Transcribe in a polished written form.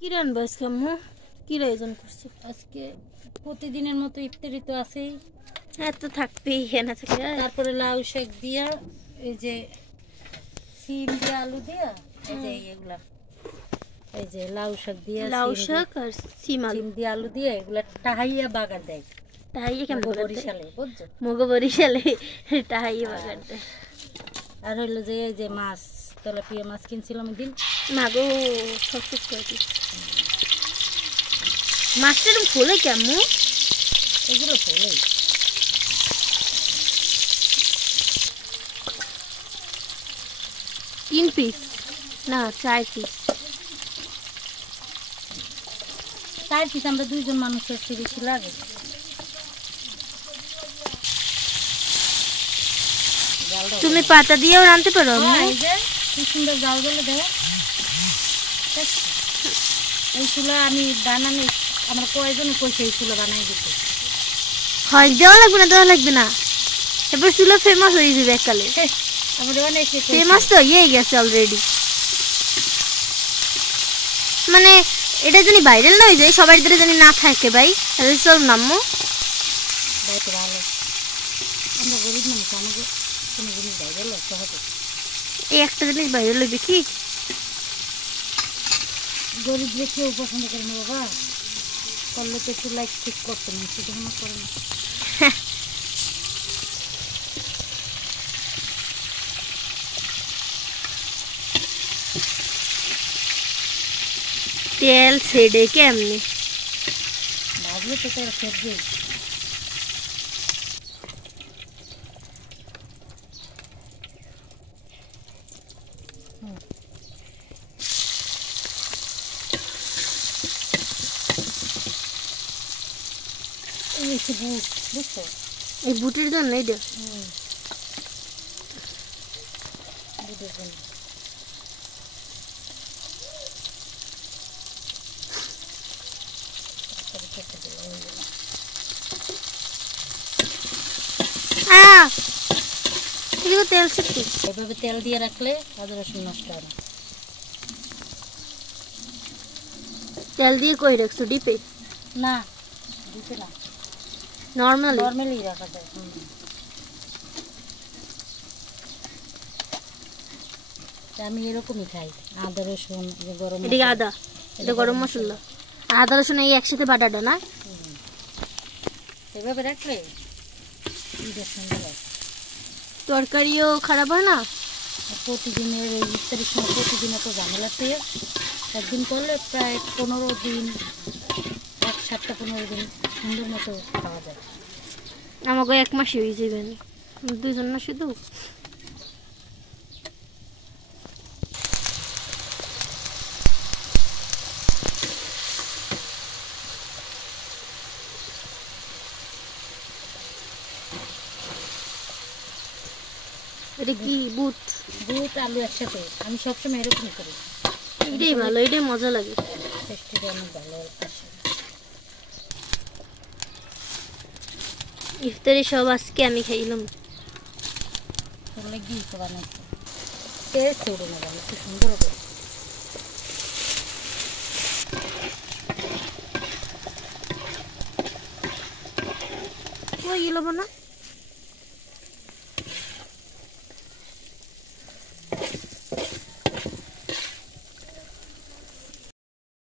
কি রান্না আজকে আম্মু? কি আয়োজন করছো আজকে? প্রতিদিনের মতো ইফতারি তো আছেই, হ্যাঁ তো থাকবেই, হ্যাঁ না থাকবে। তারপরে লাউ শাক দিয়া, এই যে সিম দিয়ে আলু দিয়া, এই যে এগুলা, এই যে লাউ শাক দিয়া লাউ শাক আর সিম দিয়ে আলু দিয়ে এগুলা টাহাইয়া বাগার দেয়। টাহাইয়া কেমন বরিশালে বুঝছো? মগো বরিশালে টাহাইয়া বাগার দেয়। আর হইলো যে এই যে মাছ, তেলাপিয়া মাছ কিনছিলাম দিন, মাগো সব কিছু করে দিই। মাছটা এরকম ফুলে কেমন? এগুলো ফুলেই 3 পিস না 4 পিস। 4 পিস, আমরা 2 জন মানুষের চেয়ে বেশি লাগে। তুমি পাতা দিয়েও রাঁধতে পারো? এই যে কি সুন্দর জাল জ্বলে দেয়। এই চুলা আমি বানানি, আমার কয়জনে কইছে এই চুলা বানাই দিতে। হয় দেওয়া লাগবে না, এবার চুলা ফেমাস হয়ে যাবে এককালে। আমাদের অনেকে ফেমাস তো হয়েই গেছে অলরেডি, মানে এটা জানি ভাইরাল না হয়ে যায়, সবাই ধরে জানি না থাকে ভাই, তাহলে সব নামো ভালো। আমরা গরিব মানুষ, আমাকে কোনো জিনিস ভাইরাল সহজে, এই একটা জিনিস ভাইরাল হইবে কি? গরিব যে কেউ পছন্দ করে না বাবা, করলে তো একটু লাইক ঠিক করতে না, সেটা আমার করে না। তেল ছেড়ে কেমনি ভাবলে তো তেল ছেড়ে। বুট বুঝছো, এই বুটের জন্য এইটা বুটের জন্য। তেল ছিটকি এইভাবে তেল দিয়ে রাখলে আদা রসুন নষ্ট হয় না। তেল দিয়ে কই রাখছো? ডিপে? না দিতে না, নরমালি রাখা যায়। আমি এরকমই খাই, আদা রসুন, গরম এদিকে আদা, এটা গরম মশলা, আদা রসুন এই একসাথে বাটাটা না, এভাবে রাখলে সুন্দর হয়। তরকারিও খারাপ হয় না। প্রতিদিনের এই ইফতারির সময় প্রতিদিন এত ঝামেলা পেয়ে একদিন করলে প্রায় 15 দিন, 7-15 দিন সুন্দর মতো খাওয়া যায়। আমাকে 1 মাসই হয়ে যাবেন, 2 জন না শুধু। এটা কি? বুট আলু একসাথে, আমি সবসময় এরকমই করি। এটাই ভালো, এটাই মজা লাগে। টেস্টিটা অনেক ভালো। ইফতারি সব আজকে আমি খাইলাম। তাহলে কি বানাইছে টেস্ট হলো না, ভালো খুব সুন্দর হবে। ওই গেল না।